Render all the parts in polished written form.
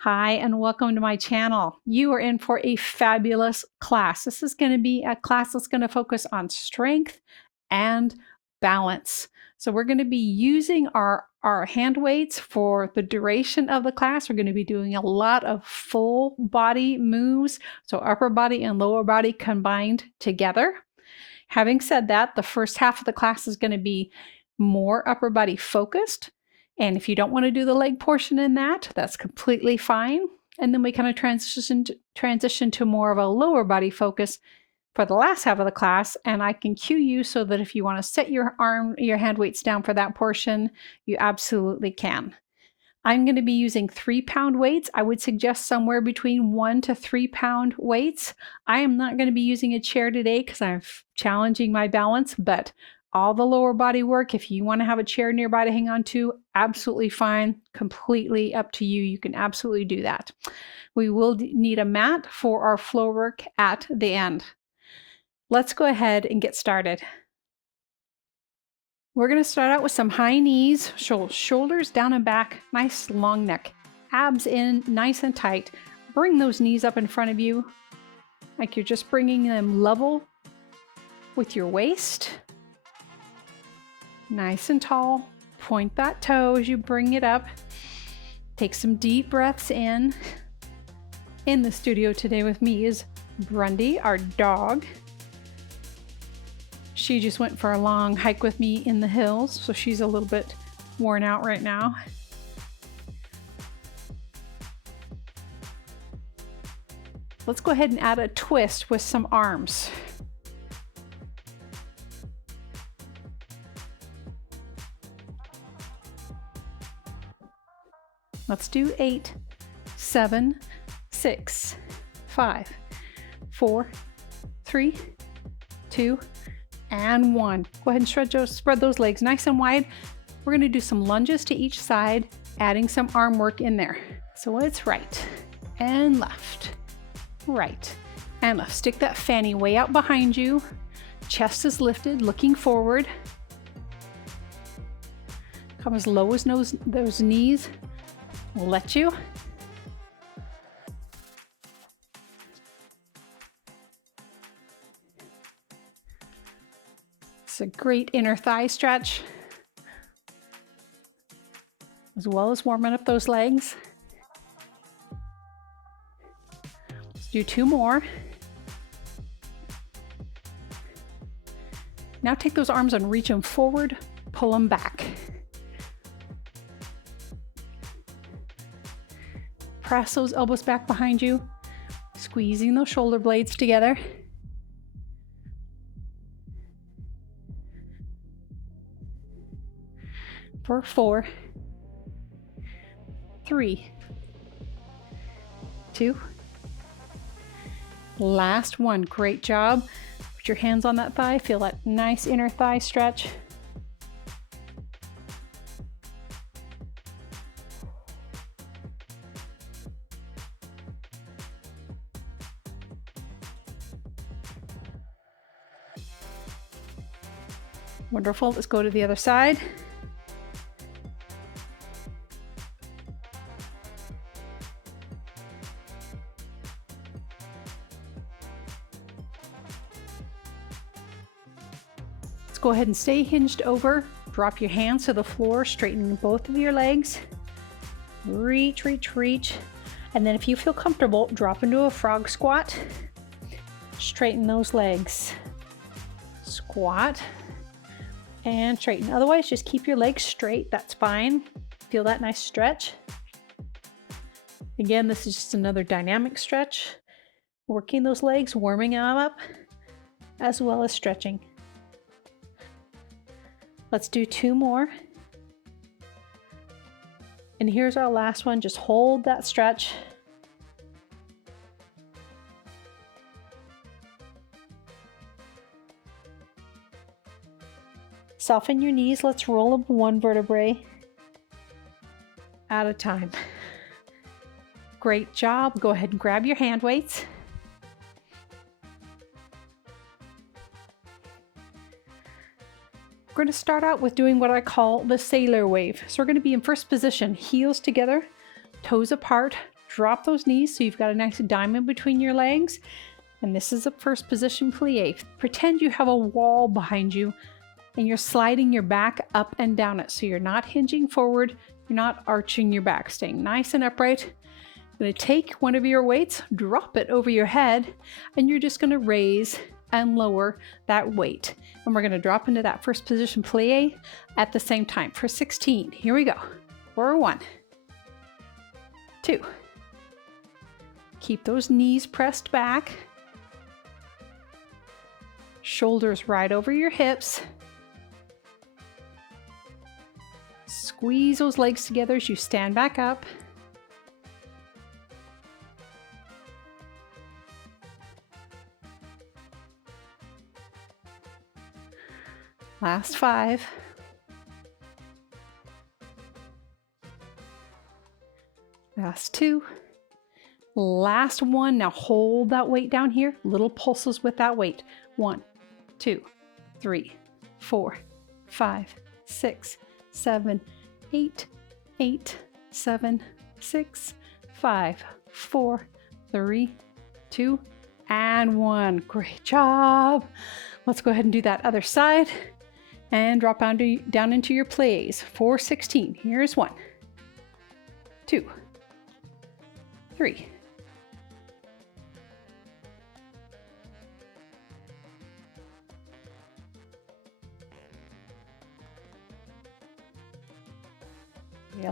Hi, and welcome to my channel. You are in for a fabulous class. This is going to be a class that's going to focus on strength and balance. So we're going to be using our hand weights for the duration of the class. We're going to be doing a lot of full body moves, so upper body and lower body combined together. Having said that, the first half of the class is going to be more upper body focused. And if you don't want to do the leg portion in that, that's completely fine. And then we kind of transition to more of a lower body focus for the last half of the class. And I can cue you so that if you want to set your hand weights down for that portion, you absolutely can. I'm going to be using 3-pound weights. I would suggest somewhere between 1 to 3-pound weights. I am not going to be using a chair today because I'm challenging my balance, but all the lower body work, if you want to have a chair nearby to hang on to, absolutely fine, completely up to you. You can absolutely do that. We will need a mat for our floor work at the end. Let's go ahead and get started. We're going to start out with some high knees, shoulders down and back, nice long neck, abs in nice and tight. Bring those knees up in front of you like you're just bringing them level with your waist. Nice and tall. Point that toe as you bring it up. Take some deep breaths in. In the studio today with me is Grundy, our dog. She just went for a long hike with me in the hills, so she's a little bit worn out right now. Let's go ahead and add a twist with some arms. Let's do 8, 7, 6, 5, 4, 3, 2, and 1. Go ahead and spread those legs nice and wide. We're going to do some lunges to each side, adding some arm work in there. So it's right and left, right and left. Stick that fanny way out behind you. Chest is lifted, looking forward. Come as low as those knees will let you. It's a great inner thigh stretch, as well as warming up those legs. Let's do 2 more. Now take those arms and reach them forward, pull them back. Press those elbows back behind you, squeezing those shoulder blades together. For 4, 3, 2, last one. Great job. Put your hands on that thigh. Feel that nice inner thigh stretch. Wonderful. Let's go to the other side. Go ahead and stay hinged over. Drop your hands to the floor, straightening both of your legs. Reach, reach, reach. And then if you feel comfortable, drop into a frog squat. Straighten those legs. Squat and straighten. Otherwise, just keep your legs straight. That's fine. Feel that nice stretch. Again, this is just another dynamic stretch. Working those legs, warming them up, as well as stretching. Let's do 2 more. And here's our last one. Just hold that stretch. Soften your knees. Let's roll up 1 vertebrae at a time. Great job. Go ahead and grab your hand weights. We're going to start out with doing what I call the sailor wave. So we're going to be in first position, heels together, toes apart, Drop those knees so you've got a nice diamond between your legs. And this is a first position plie. Pretend you have a wall behind you and you're sliding your back up and down it. So you're not hinging forward, you're not arching your back, staying nice and upright. You're going to take one of your weights, drop it over your head, and you're just going to raise and lower that weight. And we're going to drop into that first position plie at the same time for 16. Here we go. For 1, 2. Keep those knees pressed back. Shoulders right over your hips. Squeeze those legs together as you stand back up. Last 5. Last 2. Last 1. Now hold that weight down here. Little pulses with that weight. 1, 2, 3, 4, 5, 6, 7, 8, 8, 7, 6, 5, 4, 3, 2, and 1. Great job. Let's go ahead and do that other side and drop down into your plies for 16. Here's 1, 2, 3, 4.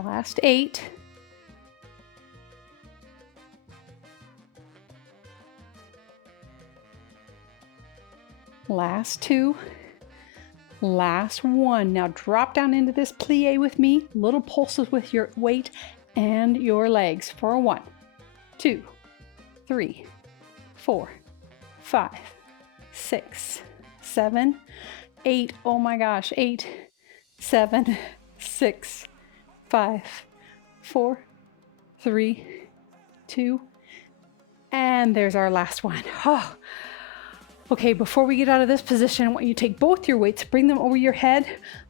Last 8. Last 2. Last 1. Now drop down into this plie with me. Little pulses with your weight and your legs for 1, 2, 3, 4, 5, 6, 7, 8. Oh my gosh. 8, 7, 6, 5, 4, 3, 2, and there's our last one. Oh. Okay, before we get out of this position, I want you to take both your weights, bring them over your head,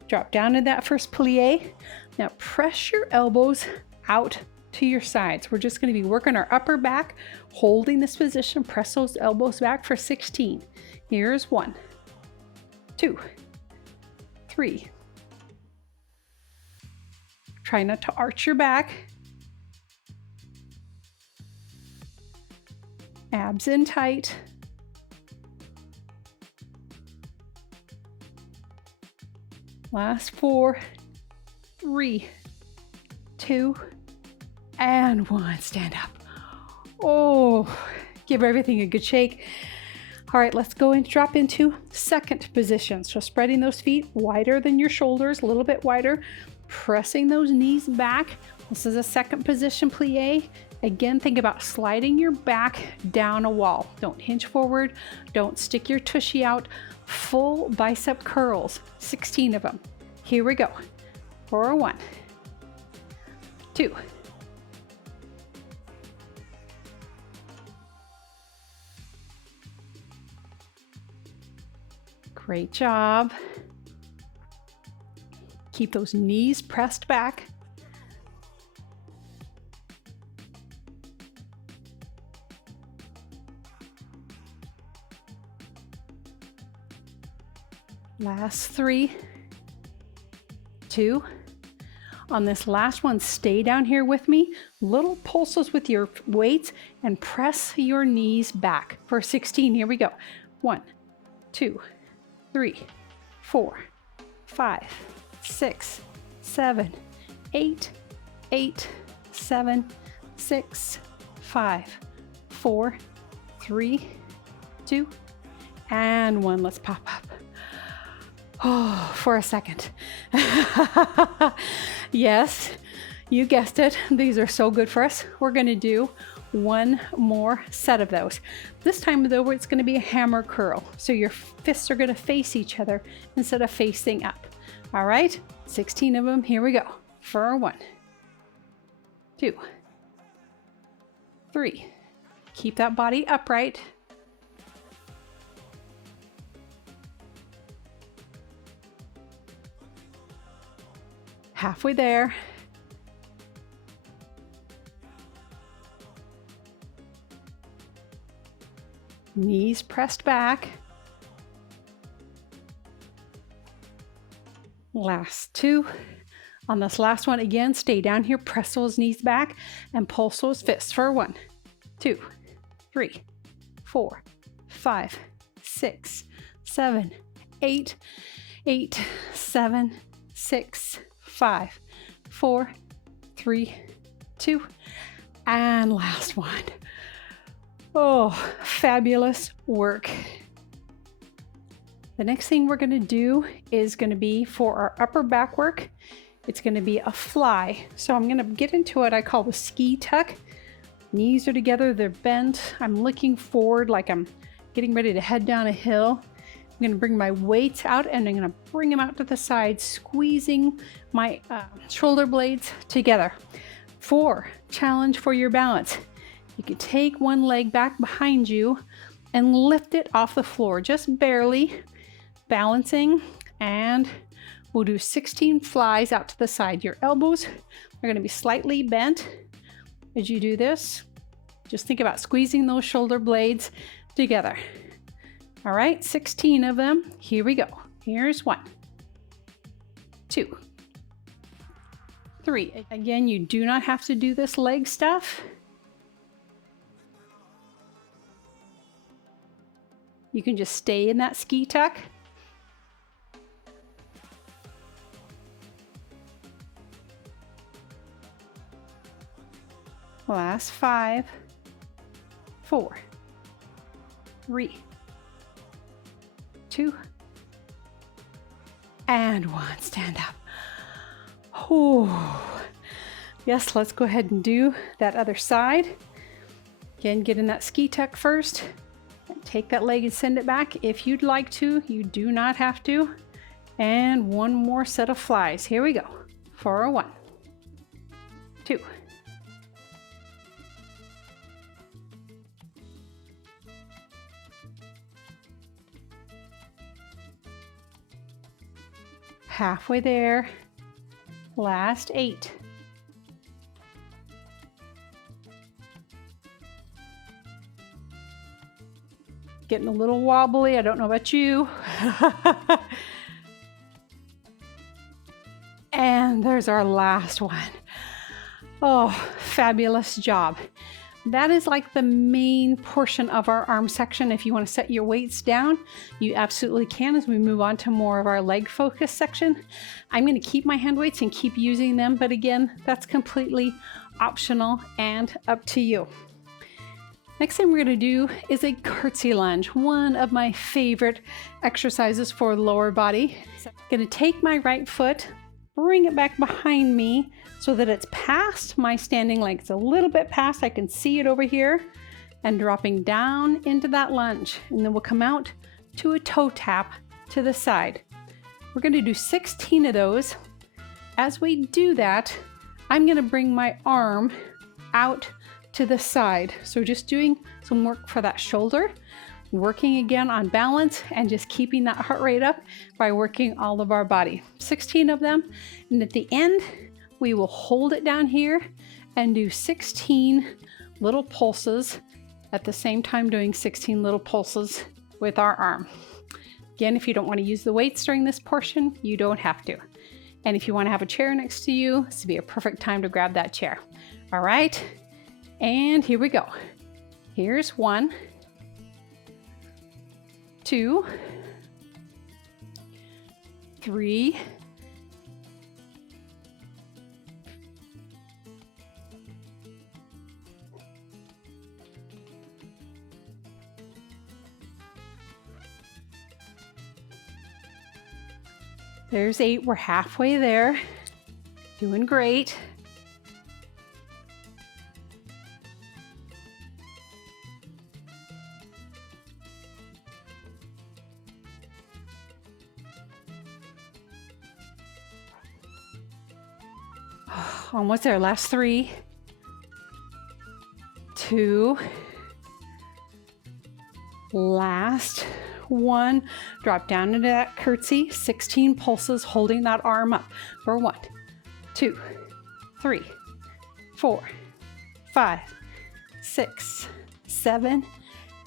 drop down in that first plie. Now press your elbows out to your sides. We're just going to be working our upper back, holding this position. Press those elbows back for 16. Here's 1, 2, 3. Try not to arch your back. Abs in tight. Last 4, 3, 2, and 1. Stand up. Oh, give everything a good shake. All right, let's go and drop into second position. So spreading those feet wider than your shoulders, a little bit wider. Pressing those knees back. This is a second position plie. Again, think about sliding your back down a wall. Don't hinge forward. Don't stick your tushy out. Full bicep curls, 16 of them. Here we go. For 1, 2, 3. Great job. Keep those knees pressed back. Last 3, 2. On this last one, stay down here with me. Little pulses with your weights and press your knees back for 16. Here we go. 1, 2, 3, 4, 5, 6, 7, 8, 8, 7, 6, 5, 4, 3, 2, and 1. Let's pop up. Oh, for a second. Yes, you guessed it. These are so good for us. We're going to do one more set of those. This time though, it's going to be a hammer curl. So your fists are going to face each other instead of facing up. All right, 16 of them. Here we go. For 1, 2, 3. Keep that body upright. Halfway there. Knees pressed back. Last 2. On this last one, again, stay down here, press those knees back, and pulse those fists for 1, 2, 3, 4, 5, 6, 7, 8, 8, 7, 6, 5, 4, 3, 2, and last one. Oh, fabulous work. The next thing we're going to do is going to be for our upper back work. It's going to be a fly. So I'm going to get into what I call the ski tuck. Knees are together, they're bent. I'm looking forward like I'm getting ready to head down a hill. I'm going to bring my weights out and I'm going to bring them out to the side, squeezing my shoulder blades together. 4, challenge for your balance. You can take one leg back behind you and lift it off the floor, just barely balancing, and we'll do 16 flies out to the side. Your elbows are going to be slightly bent as you do this. Just think about squeezing those shoulder blades together. All right, 16 of them. Here we go. Here's 1, 2, 3. Again, you do not have to do this leg stuff. You can just stay in that ski tuck. Last 5, 4, 3, 2, and 1. Stand up. Oh, yes, let's go ahead and do that other side. Again, get in that ski tuck first. Take that leg and send it back if you'd like to. You do not have to. And 1 more set of flies. Here we go. For a 1, 2, halfway there. Last 8. Getting a little wobbly. I don't know about you. And there's our last one. Oh, fabulous job. That is like the main portion of our arm section. If you want to set your weights down, you absolutely can as we move on to more of our leg focus section. I'm going to keep my hand weights and keep using them, but again, that's completely optional and up to you. Next thing we're going to do is a curtsy lunge, one of my favorite exercises for the lower body. I'm going to take my right foot, bring it back behind me so that it's past my standing leg. It's a little bit past, I can see it over here, and dropping down into that lunge. And then we'll come out to a toe tap to the side. We're going to do 16 of those. As we do that, I'm going to bring my arm out to the side. So just doing some work for that shoulder, working again on balance and just keeping that heart rate up by working all of our body. 16 of them. And at the end, we will hold it down here and do 16 little pulses at the same time, doing 16 little pulses with our arm. Again, if you don't want to use the weights during this portion, you don't have to. And if you want to have a chair next to you, this would be a perfect time to grab that chair. All right. And here we go. Here's 1, 2, 3, 8. We're halfway there. Doing great. Almost there. Last 3, 2, last 1. Drop down into that curtsy. 16 pulses, holding that arm up for 1, 2, 3, 4, 5, 6, 7,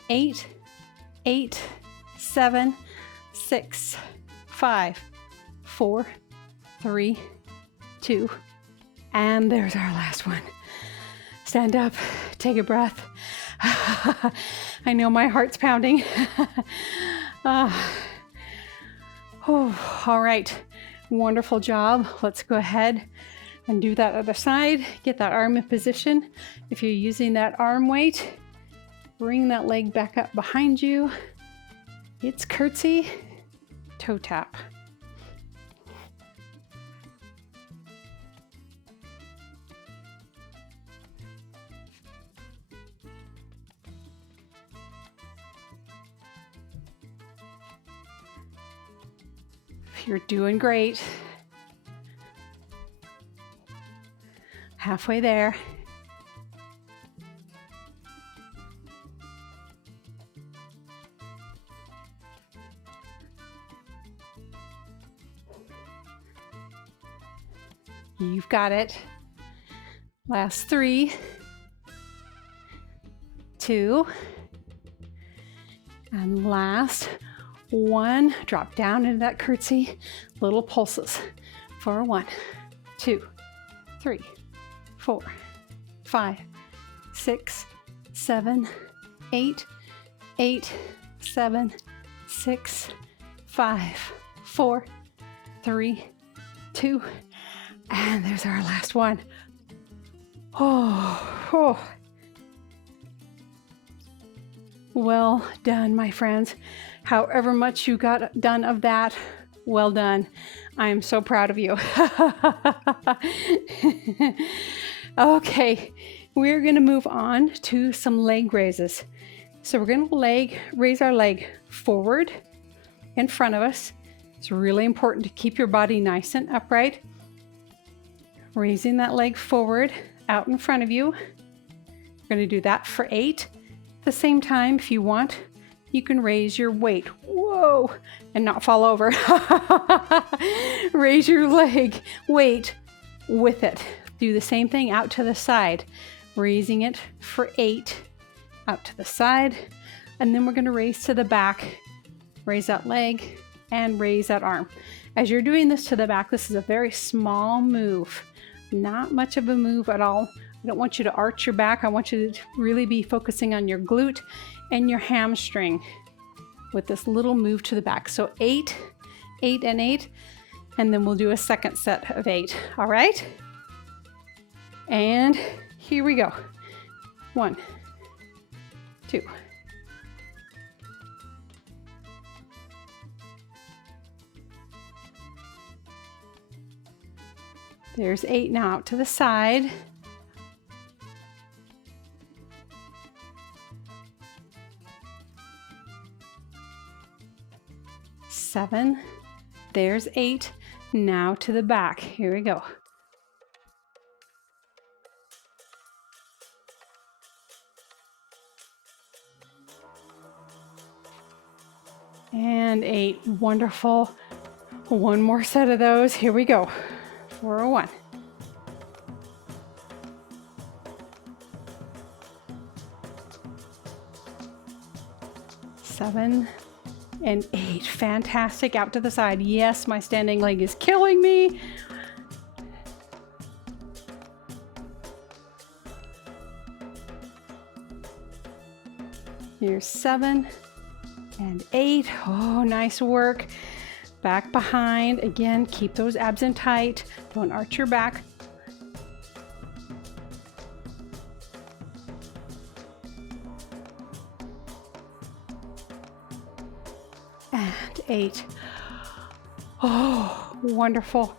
8, 8, 7, 6, 5, 4, 3, 2, and there's our last one. Stand up, take a breath. I know my heart's pounding. All right, wonderful job. Let's go ahead and do that other side. Get that arm in position. If you're using that arm weight, bring that leg back up behind you. It's curtsy, toe tap. You're doing great. Halfway there. You've got it. Last 3, 2, and last 1. Drop down into that curtsy. Little pulses for 1, 2, 3, 4, 5, 6, 7, 8, 8, 7, 6, 5, 4, 3, 2, and there's our last one. Oh. Well done, my friends. However much you got done of that, well done. I am so proud of you. Okay, we're going to move on to some leg raises. So we're going to raise our leg forward in front of us. It's really important to keep your body nice and upright. Raising that leg forward out in front of you. We're going to do that for 8. At the same time, if you want, you can raise your weight. Whoa, and not fall over. Raise your leg weight with it. Do the same thing out to the side, raising it for 8 out to the side. And then we're going to raise to the back, raise that leg and raise that arm. As you're doing this to the back, this is a very small move, not much of a move at all. I don't want you to arch your back. I want you to really be focusing on your glute and your hamstring with this little move to the back. So 8, 8, and 8, and then we'll do a second set of 8. All right? And here we go. 1, 2. There's 8 now out to the side. 7. There's 8. Now to the back. Here we go. And 8. Wonderful. One more set of those. Here we go. 401. 7 and 8. Fantastic. Out to the side. Yes, my standing leg is killing me. Here's 7 and 8. Oh, nice work. Back behind. Again, keep those abs in tight. Don't arch your back. And 8. Oh, wonderful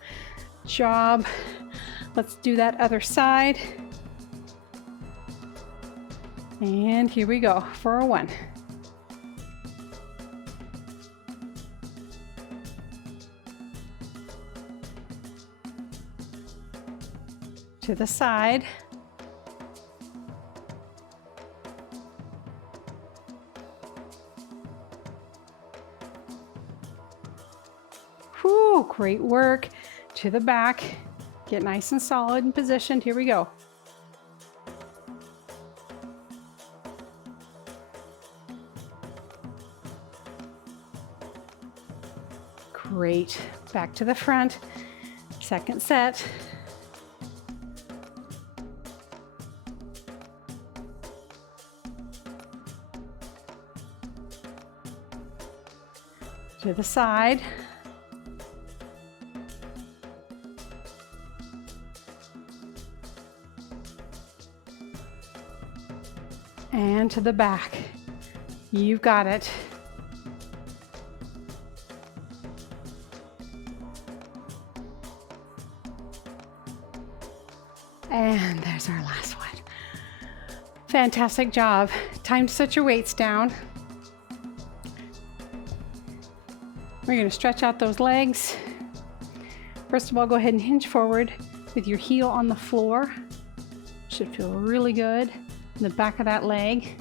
job. Let's do that other side. And here we go for a 1. To the side. Whew, great work. To the back. Get nice and solid and positioned. Here we go. Great. Back to the front. Second set. To the side. And to the back. You've got it. And there's our last one. Fantastic job. Time to set your weights down. We're going to stretch out those legs. First of all, go ahead and hinge forward with your heel on the floor. Should feel really good in the back of that leg.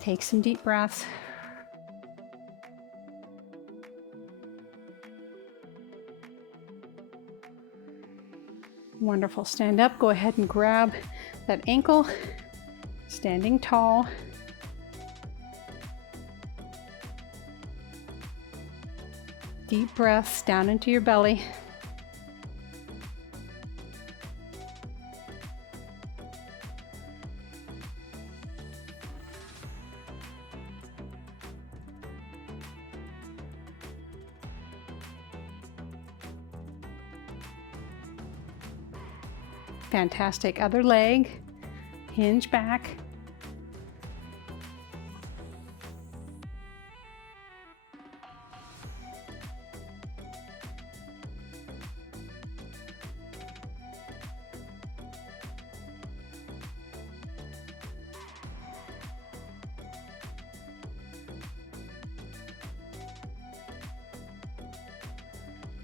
Take some deep breaths. Wonderful. Stand up. Go ahead and grab that ankle. Standing tall. Deep breaths down into your belly. Fantastic. Other leg. Hinge back.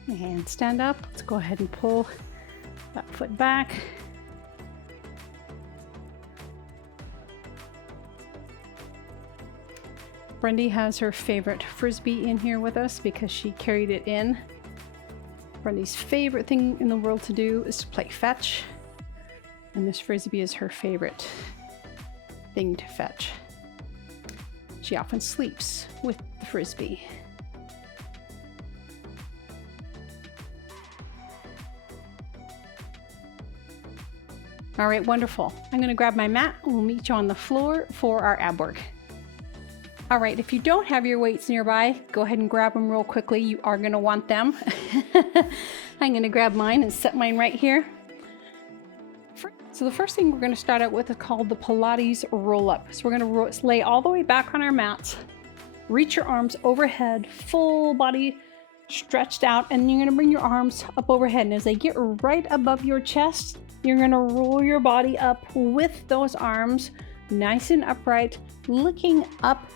And stand up. Let's go ahead and pull that foot back. Brendy has her favorite Frisbee in here with us because she carried it in. Brendy's favorite thing in the world to do is to play fetch. And this Frisbee is her favorite thing to fetch. She often sleeps with the Frisbee. All right, wonderful. I'm gonna grab my mat and we'll meet you on the floor for our ab work. All right, if you don't have your weights nearby, go ahead and grab them real quickly. You are gonna want them. I'm gonna grab mine and set mine right here. So the first thing we're gonna start out with is called the Pilates roll up. So we're gonna lay all the way back on our mats, reach your arms overhead, full body stretched out, and you're gonna bring your arms up overhead. And as they get right above your chest, you're gonna roll your body up with those arms, nice and upright, looking up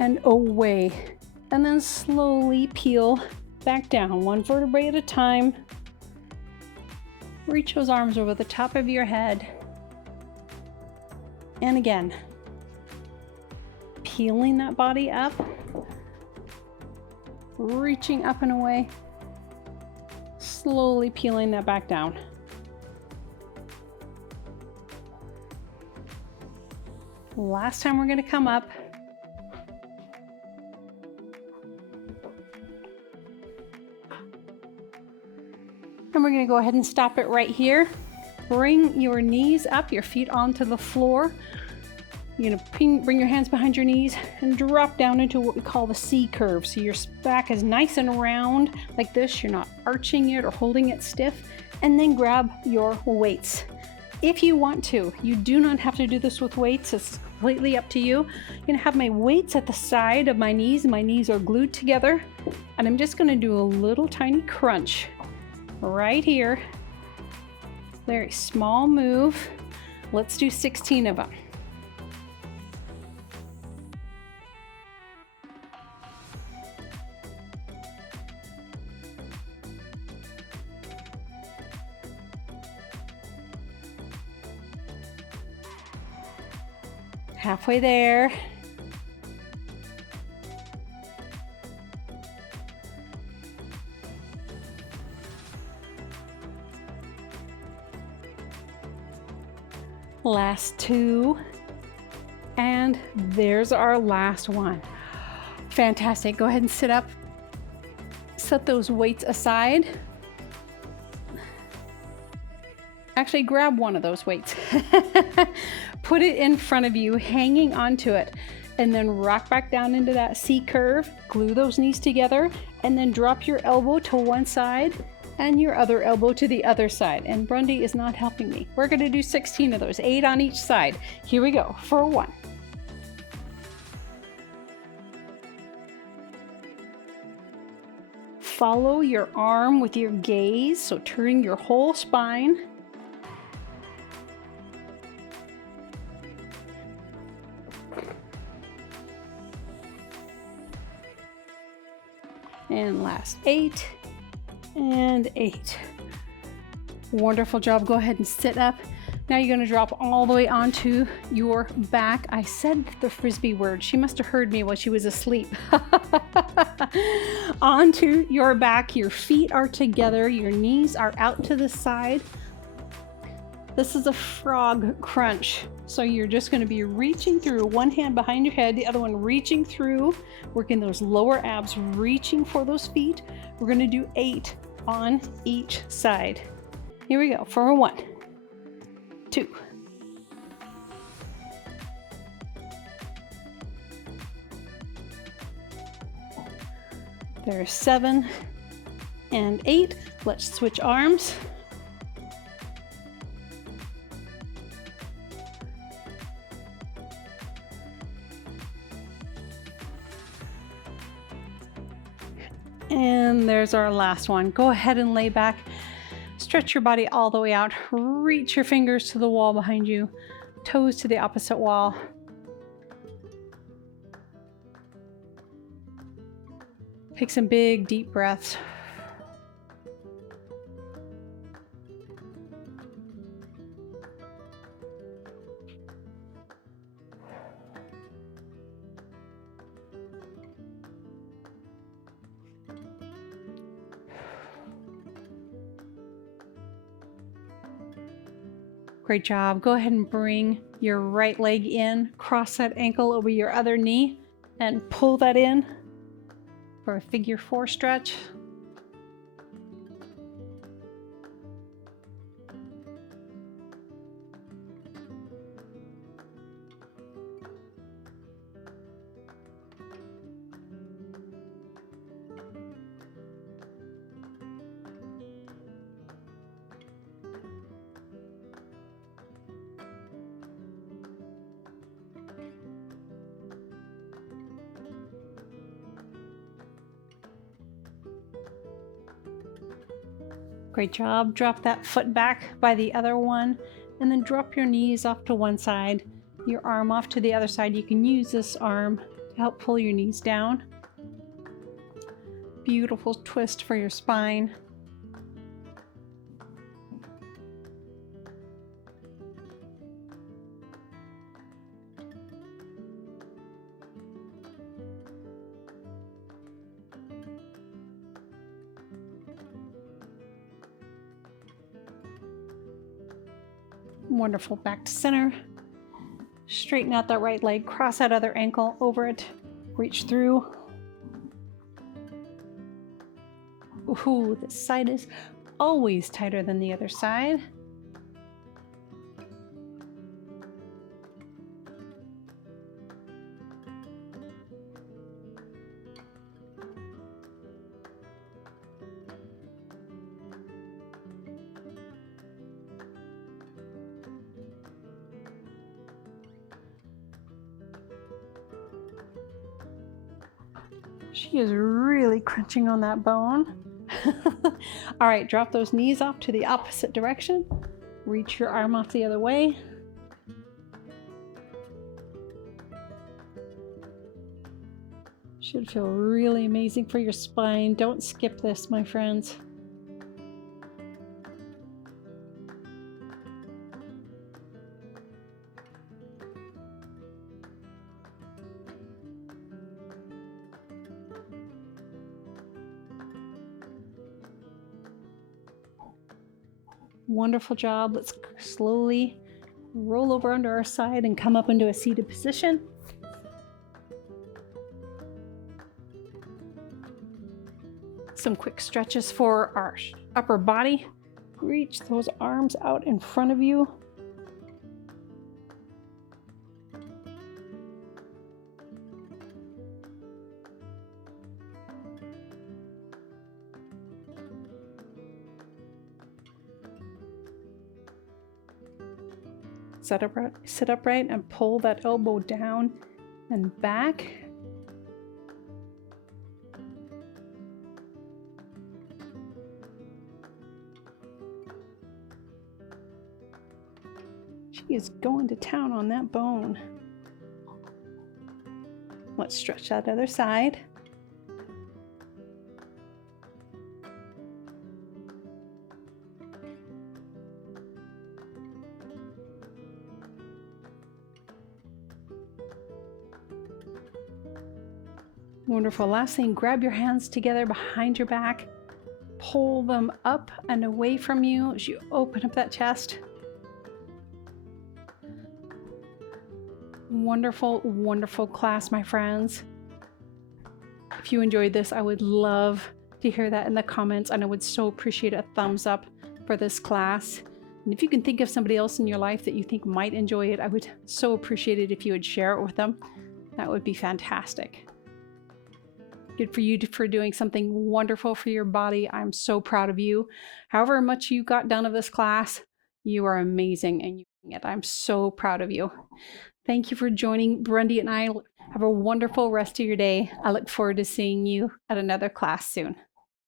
and away. And then slowly peel back down, one vertebrae at a time. Reach those arms over the top of your head. And again, peeling that body up, reaching up and away, slowly peeling that back down. Last time we're going to come up. And we're going to go ahead and stop it right here. Bring your knees up, your feet onto the floor. You're going to bring your hands behind your knees and drop down into what we call the C curve. So your back is nice and round like this. You're not arching it or holding it stiff. And then grab your weights. If you want to, you do not have to do this with weights. It's completely up to you. I'm gonna have my weights at the side of my knees. My knees are glued together. And I'm just gonna do a little tiny crunch right here. Very small move. Let's do 16 of them. Halfway there. Last two. And there's our last one. Fantastic. Go ahead and sit up. Set those weights aside. Actually, grab one of those weights. Put it in front of you, hanging onto it, and then rock back down into that C curve. Glue those knees together, and then drop your elbow to one side and your other elbow to the other side. And Brundy is not helping me. We're going to do 16 of those, 8 on each side. Here we go for 1. Follow your arm with your gaze, so turning your whole spine. And last 8 and 8. Wonderful job. Go ahead and sit up. Now you're going to drop all the way onto your back. I said the frisbee word. She must have heard me while she was asleep. Onto your back. Your feet are together. Your knees are out to the side. This is a frog crunch. So you're just going to be reaching through, one hand behind your head, the other one reaching through, working those lower abs, reaching for those feet. We're going to do 8 on each side. Here we go for 1, 2, 7 and 8. Let's switch arms. And there's our last one. Go ahead and lay back. Stretch your body all the way out. Reach your fingers to the wall behind you. Toes to the opposite wall. Take some big, deep breaths. Great job. Go ahead and bring your right leg in, cross that ankle over your other knee, and pull that in for a figure 4 stretch. Great job. Drop that foot back by the other one, and then drop your knees off to one side, your arm off to the other side. You can use this arm to help pull your knees down. Beautiful twist for your spine. Wonderful. Back to center. Straighten out that right leg, cross that other ankle over it, reach through. Ooh, this side is always tighter than the other side. She is really crunching on that bone. All right, drop those knees off to the opposite direction. Reach your arm off the other way. Should feel really amazing for your spine. Don't skip this, my friends. Wonderful job. Let's slowly roll over onto our side and come up into a seated position. Some quick stretches for our upper body. Reach those arms out in front of you. Sit upright and pull that elbow down and back. She is going to town on that bone. Let's stretch that other side. Wonderful. Last thing, grab your hands together behind your back. Pull them up and away from you as you open up that chest. Wonderful, wonderful class, my friends. If you enjoyed this, I would love to hear that in the comments, and I would so appreciate a thumbs up for this class. And if you can think of somebody else in your life that you think might enjoy it, I would so appreciate it if you would share it with them. That would be fantastic. Good for you for doing something wonderful for your body. I'm so proud of you. However much you got done of this class, you are amazing and you're doing it. I'm so proud of you. Thank you for joining Brandy and I. Have a wonderful rest of your day. I look forward to seeing you at another class soon.